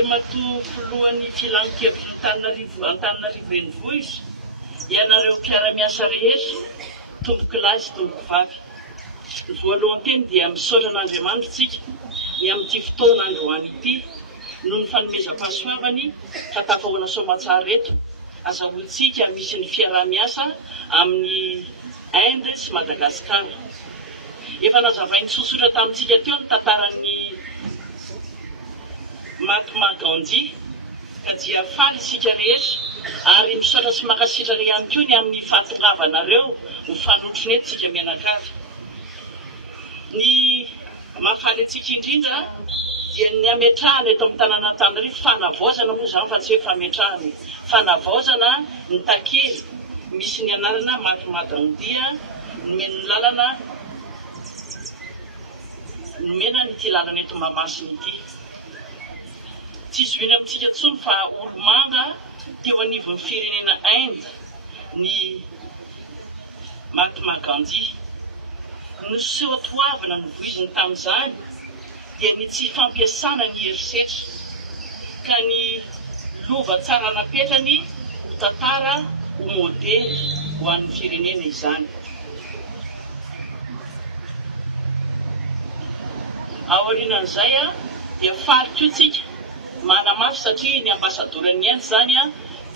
Matoa filohan'ny filankevitra Antananarivo renivohitra, ianareo mpiara-miasa rehetra, tomboky lahy sy tomboky vavy. Voalohany teny dia misaotra an'Andriamanitra isika ny amin'ity fotoana androany ity, noho ny fanomezam-pahasoavany ka tafahoana soamantsara eto, azahoantsika misy ny fiara-miasa amin'ny Inde sy Madagasikara. Efa nazavainy tsotsotra tamintsika teo ny tantaran'ny Mahatma Gandhi, ka dia faly isika rehetra ary misaotra sy makasitraka ihany koa ny amin'ny fahatongavanareo ho fanotrony eto tsika mianakavy. Ny mahafaly antsika indrindra dia ny ametrahana eto amin'ny tanàna Antananarivo, fanavaozana moa izany fa tsy hoe fametrahana, fanavaozana ny takely misy ny anarana Mahatma Gandhi, nomeny ny lalana, nomena nyity lalana eto Mahamasina ity. Tsy zohina amintsika intsony fa olo-manga teo anivon'ny firenena Inde ny Mahatma Gandhi. Ny soatoavana ny voiziny tamin'izany dia ny tsy fampiasana ny herisetra, ka ny lova tsara napetrany ho tantara ho modely ho an'ny firenena izany. Aorianan'izay dia faly koa tsika manamafy satria ny ambasadoran'ny Inde zany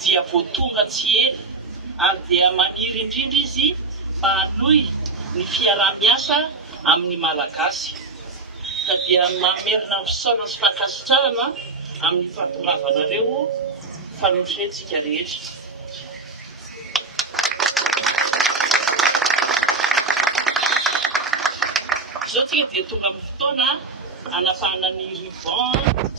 dia voatonga tsy ela ary dia maniry indrindra izy mba hanohy ny fiara-miasa amin'ny malagasy, ka dia mamerina fisaorana sy fankasitrahana amin'ny fahatongavanareo fanotretsika rehetra. Izao tsika dia tonga amin'ny fotoana anapahana ny ruban